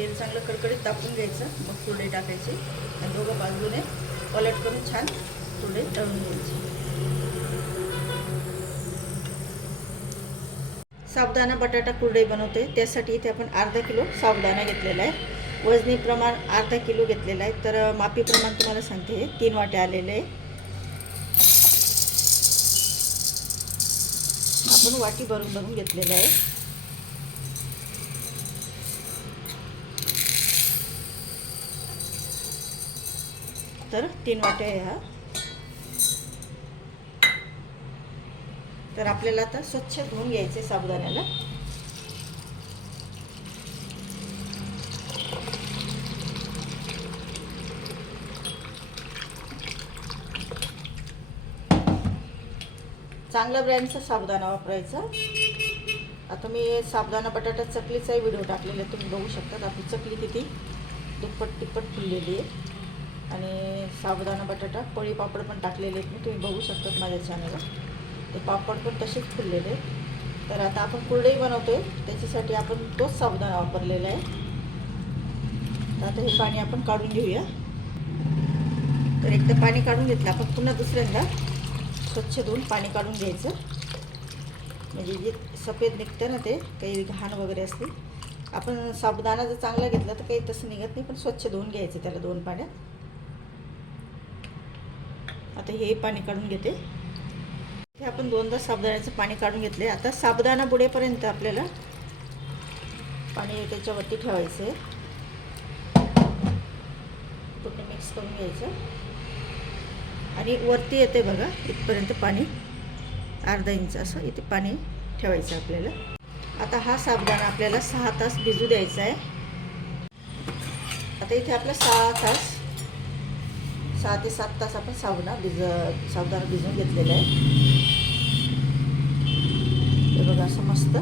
तेल चांगलं कडकडीत तापून घ्यायचं मग थोडे टाकायची. आणि दोघं बाजूने पलट करून छान थोडे तळून घ्यायची. साबदाणा बटाटा कुरडई बनवते. त्यासाठी इथे आपण अर्धा किलो साबदाणा घेतलेला आहे. वजनी प्रमाण अर्धा किलो घेतलेला आहे. तर मापी प्रमाण तुम्हाला सांगते. हे तीन वाटे आलेले आहे. आपण वाटी भरून भरून घेतलेलं आहे. तर तीन वाट्या आहे ह्या तर आपल्याला आता स्वच्छ धुवून घ्यायचे साबुदाण्याला. चांगल्या ब्रँडचा साबुदाणा वापरायचा. आता मी साबुदाणा बटाटा चकलीचाही व्हिडिओ टाकलेला आहे. तुम्ही बघू शकता आपली चकली किती दुप्पट तिप्पट फुललेली आहे. आणि साबुदाणा बटाटा पोळी पापड पण टाकलेले आहेत मी. तुम्ही बघू शकतात माझ्या चॅनलवर ते पापड पण तसेच फुललेले आहेत. तर आता आपण कुरडई आहे त्याच्यासाठी आपण तोच साबुदाणा वापरलेला आहे. तर आता हे पाणी आपण काढून घेऊया. तर एकदा पाणी काढून घेतलं. आपण पुन्हा दुसऱ्यांदा स्वच्छ धुवून पाणी काढून घ्यायचं. म्हणजे जे सफेद निघतं ना ते काही घाण वगैरे असते आपण साबुदाणा जर चांगला घेतला तर काही तसं निघत नाही पण स्वच्छ धुवून घ्यायचं त्याला दोन पाण्यात. आता हे पाणी काढून घेते. हे आपण दोनदा साबुदाण्याचं पाणी काढून घेतले आता साबुदाणा बुडेपर्यंत आपल्याला पाणी त्याच्यावरती ठेवायचं आहे पूर्ण मिक्स करून घ्यायचं. आणि वरती येते बघा इथपर्यंत पाणी. अर्धा इंच असं इथे पाणी ठेवायचं आपल्याला. आता हा साबुदाणा आपल्याला सहा तास भिजू द्यायचा आहे आता इथे आपला सहा तास सहा ते सात तास आपण साबणा भिज साबुदाणा भिजून घेतलेला आहे. ते बघा असं मस्त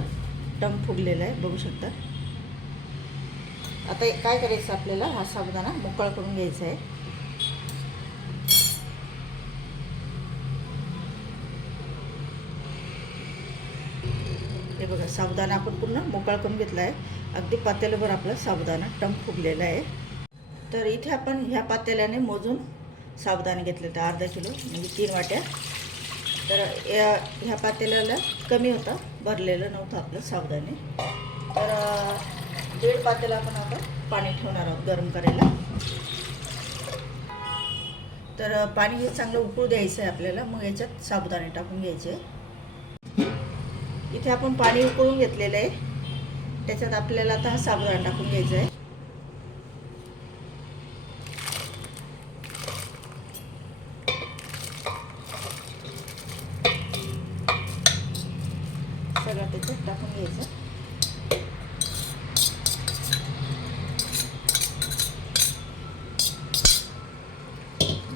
टम फुगलेला आहे बघू शकता. आता काय करायचं आपल्याला? हा साबुदाणा मोकळा करून घ्यायचा आहे. हे बघा साबुदाणा आपण पूर्ण मोकळा करून घेतला आहे. अगदी पातेल्यावर आपला साबुदाणा टम फुगलेला आहे. तर इथे आपण ह्या पातेल्याने मोजून साबुदाणे घेतले तर अर्धा किलो म्हणजे तीन वाट्या. तर या ह्या पातेल्याला कमी होता भरलेलं नव्हतं आपलं साबुदाणे. तर दीड पातेला आपण आता पाणी ठेवणार आहोत गरम करायला. तर पाणी हे चांगलं उकळू द्यायचं आहे आपल्याला मग याच्यात साबुदाणे टाकून घ्यायचे. इथे आपण पाणी उकळून घेतलेलं आहे. त्याच्यात आपल्याला आता हा साबुदाणा टाकून घ्यायचा आहे सगळं त्याच्यात टाकून घ्यायचं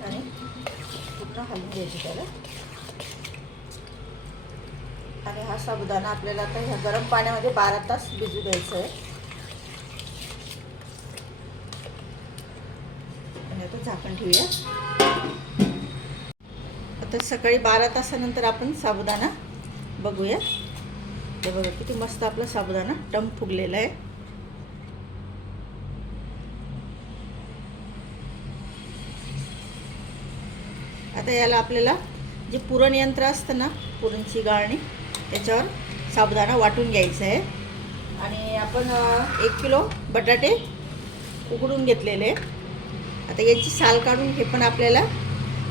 आणि खाली हलवून त्याला. आणि हा साबुदाणा आपल्याला आता ह्या गरम पाण्यामध्ये बारा तास भिजू द्यायचं आहे. आणि आता झाकण ठेवूया. आता सकाळी बारा तासानंतर आपण साबुदाणा बघूया. हे बघा किती मस्त आपला साबुदाणा टम फुगलेला आहे. आता याला आपल्याला जे पुरण यंत्र असतं ना पुरणची गाळणी त्याच्यावर साबुदाणा वाटून घ्यायचं आहे. आणि आपण एक किलो बटाटे उकडून घेतलेले आता याची साल काढून हे पण आपल्याला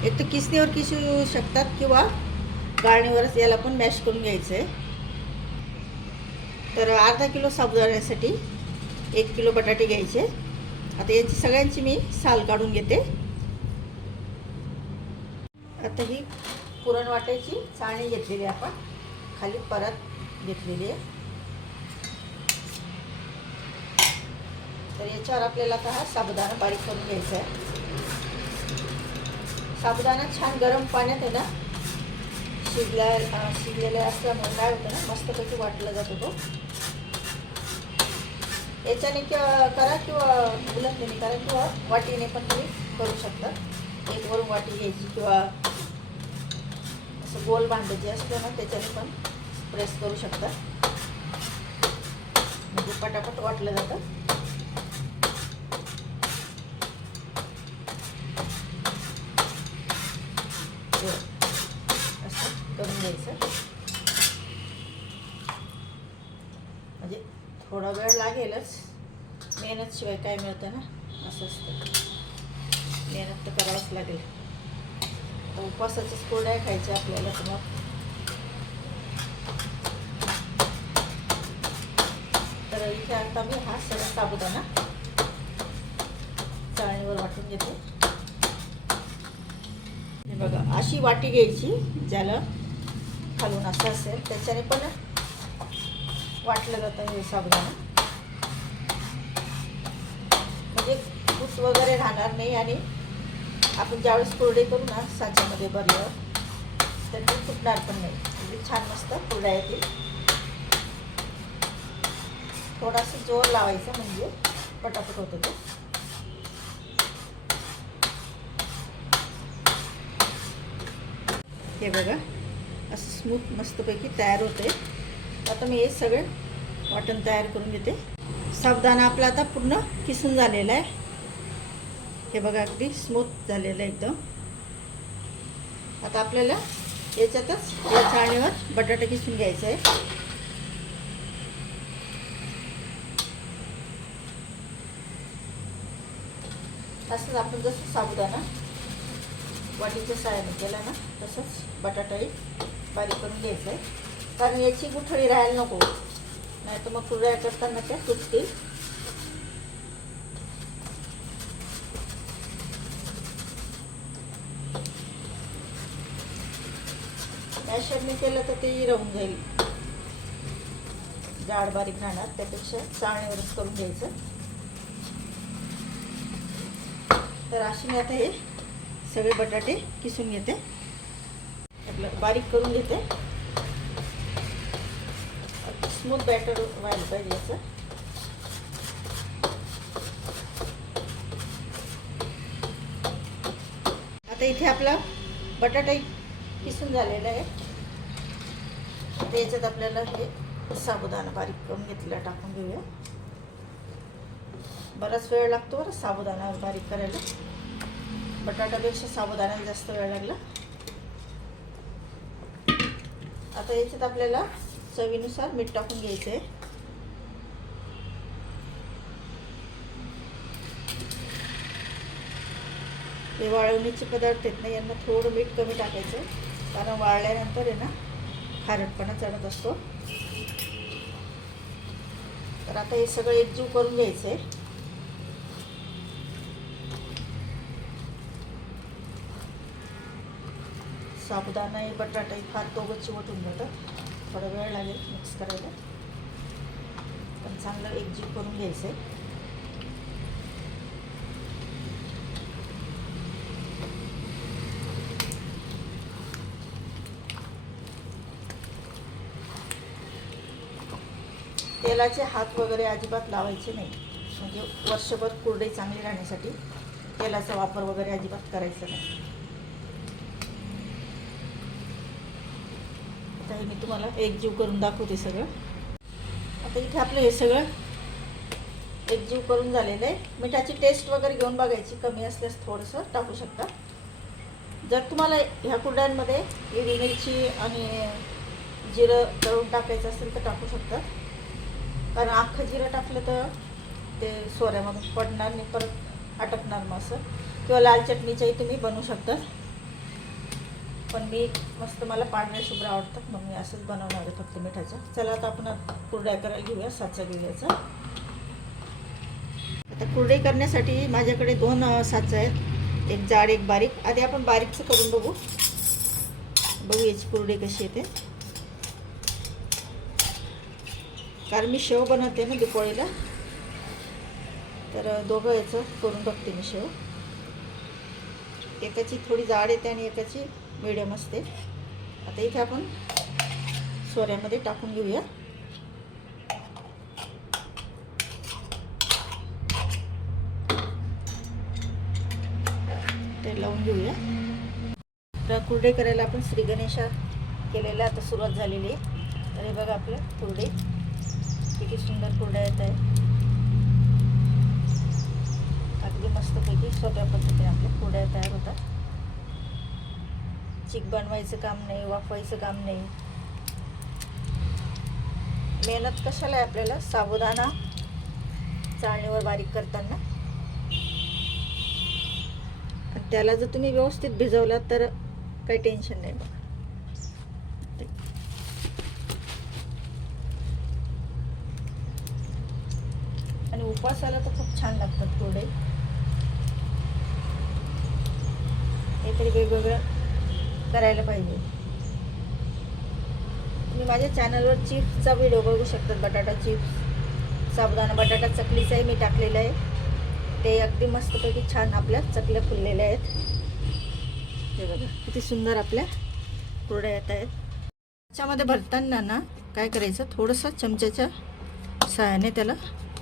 एक तर किसणीवर किसू शकतात किंवा गाळणीवरच याला पण मॅश करून घ्यायचं आहे. तर अर्धा किलो साबुदाण्यासाठी एक किलो बटाटे घ्यायचे. आता यांची सगळ्यांची मी साल काढून घेते. आता ही पुरण वाटायची चाळणी घेतलेली आहे आपण. खाली परत घेतलेली आहे. तर याच्यावर आपल्याला आता हा साबुदाणा बारीक करून घ्यायचा आहे. साबुदाणा छान गरम पाण्यात आहे ना शिजल्या अं, शिजलेला असल्यामुळे काय होतं ना मस्तपैकी वाटला जातो तो. याच्याने किंवा करा किंवा उलटण्याने करा किंवा वाटीने पण तुम्ही करू शकता. एक वरून वाटी घ्यायची किंवा असं गोल भांडं जे असतं ना त्याच्याने पण प्रेस करू शकता. म्हणजे पटापट वाटलं जातं. असं करून घ्यायचं. म्हणजे थोडा वेळ लागेलच. मेहनत शिवाय काय मिळतं ना? असं असतं. मेहनत तर करावंच लागेल. आता उपवासाच्याच कोरड्या खायच्या आपल्याला समोर तर इथे आता मी हा सगळा साबुदाणा चाळणीवर वाटून घेते. हे बघा अशी वाटी घ्यायची ज्याला खालून असं असेल त्याच्याने पण वाटलं जातं हे साबुदाणा. म्हणजे कुस वगैरे राहणार नाही आणि आपण ज्यावेळेस कोरडे करू ना साच्यामध्ये भरलं तर ते फुटणार पण नाही. म्हणजे छान मस्त कोरड्या येतील. थोडासा जोर लावायचा म्हणजे पटापट होतं ते. हे बघा असं स्मूथ मस्तपैकी तयार होते आता मी हे सगळं वाटण तयार करून घेते. सावधान आपला आता पूर्ण किसून झालेला आहे. हे बघा अगदी स्मूथ झालेलं आहे एकदम. आता आपल्याला याच्यातच या चाळणीवर बटाटा किसून घ्यायचा आहे. असंच आपण जसं साबुदाणा वाटीच्या सायाने केला ना तसंच बटाटाही बारीक करून घ्यायचं आहे. कारण याची गुठळी राहायला नको. नाही तर मग कुरड्या करताना त्या तुटतील. केलं तर तेही राहून जाईल. जाड बारीक राहणार त्यापेक्षा चाळणीवरच करून घ्यायचं. तर अशी मी आता हे सगळे बटाटे किसून घेते. आपलं बारीक करून घेते. स्मूथ बॅटर व्हायला पाहिजे याचं आता इथे आपला बटाटा किसून झालेला आहे. आता याच्यात आपल्याला हे साबुदाणा बारीक करून घेतलेला टाकून घेऊया. बराच वेळ लागतो बरं साबुदाणा बारीक करायला. बटाट्यापेक्षा साबुदाण्याला जास्त वेळ लागला. आता याच्यात आपल्याला चवीनुसार मीठ टाकून घ्यायचं आहे हे वाळवणीचे पदार्थ आहेत ना यांना थोडं मीठ कमी टाकायचं. कारण वाळल्यानंतर आहे ना खारटपणा चढत असतो. तर आता हे सगळं एकजीव करून घ्यायचं आहे साबुदाणा बटाटाही फार दोघं चिवटून जातात थोडा वेळ लागेल मिक्स करायला. पण चांगलं एकजीव करून घ्यायचं आहे तेलाचे हात वगैरे अजिबात लावायचे नाही. म्हणजे वर्षभर कुरडे चांगले राहण्यासाठी तेलाचा वापर वगैरे अजिबात करायचा नाही. आता हे मी तुम्हाला एकजीव करून दाखवते सगळं. आता इथे आपलं हे सगळं एकजीव करून झालेलं आहे. मिठाची टेस्ट वगैरे घेऊन बघायची. कमी असल्यास थोडंसं टाकू शकता. जर तुम्हाला ह्या कुरड्यांमध्ये इडी मिरची आणि जिरं तळून टाकायचं असेल तर टाकू शकता. कारण अख्खं जिरं टाकलं तर ते सोऱ्यामधून पडणार नाही परत अटकणार मग असं. किंवा लाल चटणीच्याही तुम्ही बनवू शकतात पण मी मस्त मला पांढऱ्या शुभ्र आवडतात मग मी असंच बनवणार आहे फक्त मिठाचं. चला आता आपण कुरड्या करायला घेऊया साचा घेऊयाचा आता कुरडे करण्यासाठी माझ्याकडे दोन साचं साचा आहेत. एक जाड एक बारीक. आधी आपण बारीकचं करून बघू. बघू याची कुरडे कशी येते कारण मी शेव बनवते ना दिपोळीला. तर दोघं याचं करून बघते मी शेव. एकाची थोडी जाड येते आणि एकाची मिडियम असते. आता इथे आपण सोऱ्यामध्ये टाकून घेऊया. ते लावून घेऊया. तर कुरडे करायला आपण श्रीगणेशा केलेल्या केलेला आता सुरुवात झालेली आहे. तर हे बघा आपलं कुरडे किती सुंदर कुरड्या येत आहे अगदी मस्तपैकी सोप्या पद्धतीने आपल्या कुरड्या तयार होतात. चिक बनवायचं काम नाही वाफवायचं काम नाही. मेहनत कशाला आहे आपल्याला? साबुदाणा चाळणीवर बारीक करताना. त्याला जर तुम्ही व्यवस्थित भिजवलात तर काही टेन्शन नाही बघा आणि उपवासाला तर खूप छान लागतात कुरडे काहीतरी वेगवेगळं करायला पाहिजे. तुम्ही माझ्या चॅनलवर चिप्सचा व्हिडिओ बघू शकतात बटाटा चिप्स साबुदाणा बटाटा चकलीचाही मी टाकलेला आहे. ते अगदी मस्तपैकी छान आपल्या चकल्या फुललेल्या आहेत. हे बघा किती सुंदर आपल्या कुरड्या येत आहेत. त्याच्यामध्ये भरताना ना काय करायचं थोडंसं चमच्याच्या सहाय्याने त्याला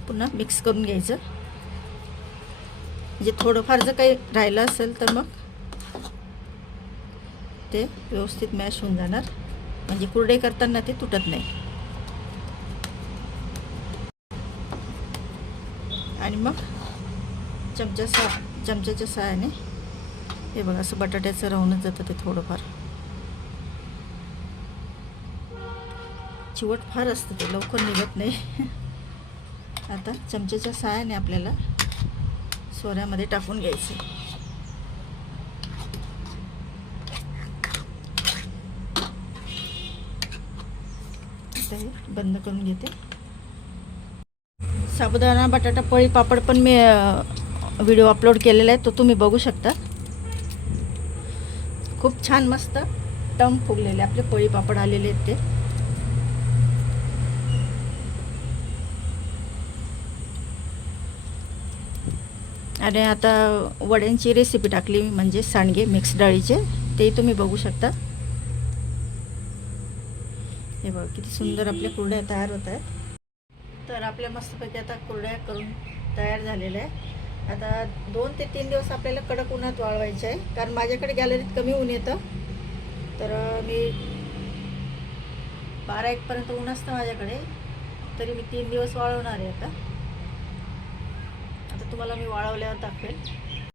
पुन्हा मिक्स करून घ्यायचं. म्हणजे थोडंफार जर काही राहिलं असेल तर मग ते व्यवस्थित मॅश होऊन जाणार. म्हणजे कुरडे करताना ते तुटत नाही. आणि मग चमचा सा चमच्याच्या सहाय्याने हे बघा असं बटाट्याचं राहूनच जातं ते थोडंफार. चिवट फार असतं ते लवकर निघत नाही. आता चमच्याच्या सहाय्याने आपल्याला सोऱ्यामध्ये टाकून घ्यायचं. आता हे बंद करून घेते. साबुदाणा बटाटा पळी पापड पण मी व्हिडिओ अपलोड केलेला आहे तो तुम्ही बघू शकता. खूप छान मस्त टम फुगलेले आपले पळी पापड आलेले आहेत ते. आणि आता वड्यांची रेसिपी टाकली म्हणजे सांडगे मिक्स डाळीचे. तेही तुम्ही बघू शकता. हे बघा किती सुंदर आपल्या कुरड्या तयार होत आहेत. तर आपल्या मस्तपैकी आता कुरड्या करून तयार झालेल्या आहे आता दोन ते तीन दिवस आपल्याला कडक उन्हात वाळवायचे आहे कारण माझ्याकडे गॅलरीत कमी ऊन येतं. तर मी बारा एकपर्यंत ऊन असतं माझ्याकडे. तरी मी तीन दिवस वाळवणार आहे आता. तुम्हाला मी वाळवल्यावर दाखवेल.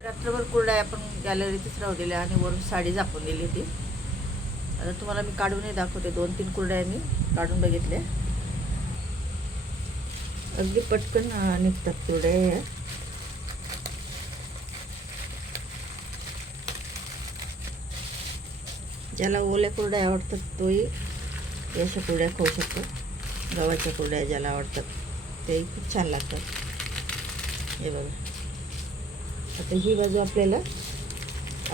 रात्रभर कुरड्या आपण गॅलरीतच राहू दिल्या आणि वरून साडी झाकून दिली ती आता तुम्हाला मी काढूनही दाखवते दोन तीन कुरड्या मी काढून बघितल्या. अगदी पटकन निघतात कुरड्या ह्या. ज्याला ओल्या कुरड्या आवडतात तोही या अशा कुरड्या खाऊ शकतो. गव्हाच्या कुरड्या ज्याला आवडतात तेही खूप छान लागतात. हे बघा. आता ही बाजू आपल्याला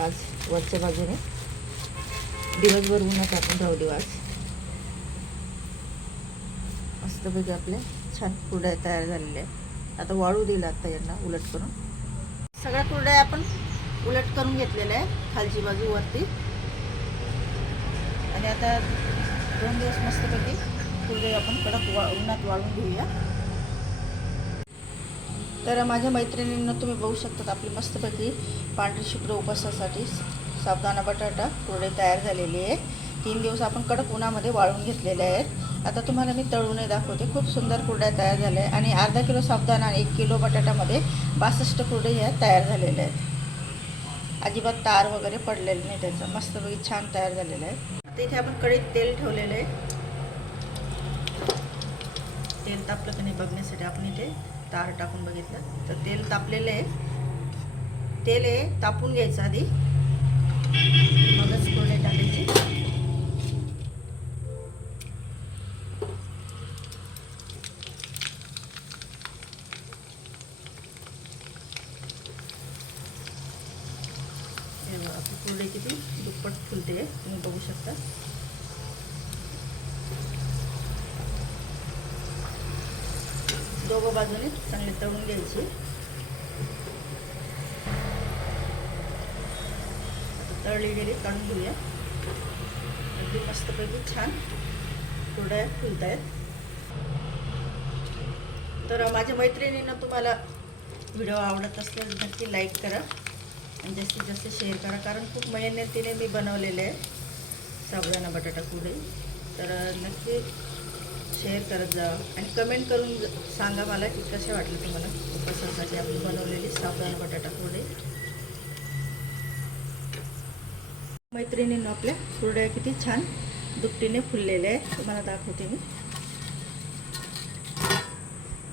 आज वरच्या बाजूने दिवसभर उन्हात आपण राहू देऊ आज. मस्तपैकी आपल्या छान कुरड्या तयार झालेल्या आहेत. आता वाळू दिला आता यांना उलट करून. सगळ्या कुरड्या आपण उलट करून घेतलेल्या आहे खालची बाजू वरती. आणि आता दोन दिवस मस्तपैकी कुरडे आपण कडक वा उन्हात वाळून घेऊया. तर माझ्या मैत्रिणींना तुम्ही बघू शकतात आपली मस्तपैकी पांढरी शुभ्र उपवासासाठी साबदाना बटाटा कुरडे तयार झालेली आहे. तीन दिवस आपण कडक उन्हामध्ये वाळून घेतलेले आहेत. आता तुम्हाला मी तळूनही दाखवते. खूप सुंदर कुरड्या तयार झाल्या आहे आणि अर्धा किलो साबदाना आणि एक किलो बटाट्यामध्ये बासष्ट कुरडे ह्या तयार झालेल्या आहेत. अजिबात तार वगैरे पडलेलं नाही त्याचं. मस्तपैकी छान तयार झालेलं आहे. आता इथे आपण कढईत तेल ठेवलेलं आहे. तेल तापलं की नाही बघण्यासाठी आपण इथे तार टाकून बघितलं. तर तेल तापलेलं आहे. तेल आहे तापून घ्यायचं आधी. मगच कोरडे टाकायचे. हे आपली किती दुप्पट फुलते. तुम्ही बघू शकता. दोघं बाजूने चांगले तळून घ्यायचे. तळली गेली काढून घेऊया. अगदी मस्तपैकी छान कुरड्या फुलत आहेत तर माझ्या मैत्रिणीनं तुम्हाला व्हिडिओ आवडत असल्यास नक्की लाईक करा. आणि जास्तीत जास्त शेअर करा कारण खूप मेहनतीने मी बनवलेले आहे. साबुदाणा बटाटा कुडे तर नक्की शेअर करत जा आणि कमेंट करून सांगा मला की कसे वाटले तुम्हाला उपवासासाठी आपली बनवलेली साबुदाणा बटाटा कुरडे मैत्रिणीनं आपल्या कुरड्या किती छान दुपटीने फुललेल्या आहे तुम्हाला दाखवते मी.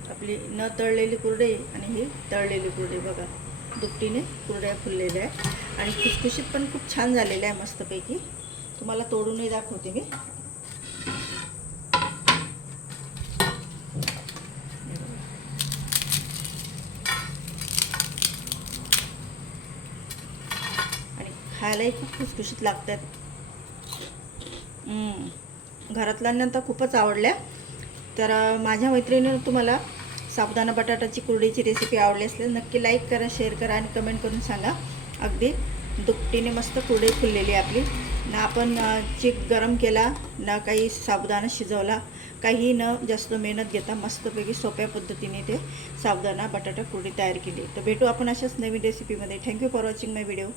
आपली न तळलेली कुरडे आणि ही तळलेली कुरडे बघा दुपटीने कुरड्या फुललेल्या आहेत. आणि खुसखुशीत पण खूप छान झालेल्या आहे मस्तपैकी. तुम्हाला तोडूनही दाखवते मी. आणि खूप खुसखुशीत लागतात. हम्म. घरातल्यांना तर खूपच आवडल्या. तर माझ्या मैत्रिणीनं तुम्हाला साबुदाणा बटाटाची कुरडीची रेसिपी आवडली असल्यास नक्की लाईक करा शेअर करा आणि कमेंट करून सांगा. अगदी दुपटीने मस्त कुरडी फुललेली आपली. ना आपण चिक गरम केला ना काही साबुदाणा शिजवला काही न जास्त मेहनत घेता मस्तपैकी सोप्या पद्धतीने ते साबुदाणा बटाटा कुरडी तयार केली. तर भेटू आपण अशाच नवीन रेसिपीमध्ये thank you for watching my video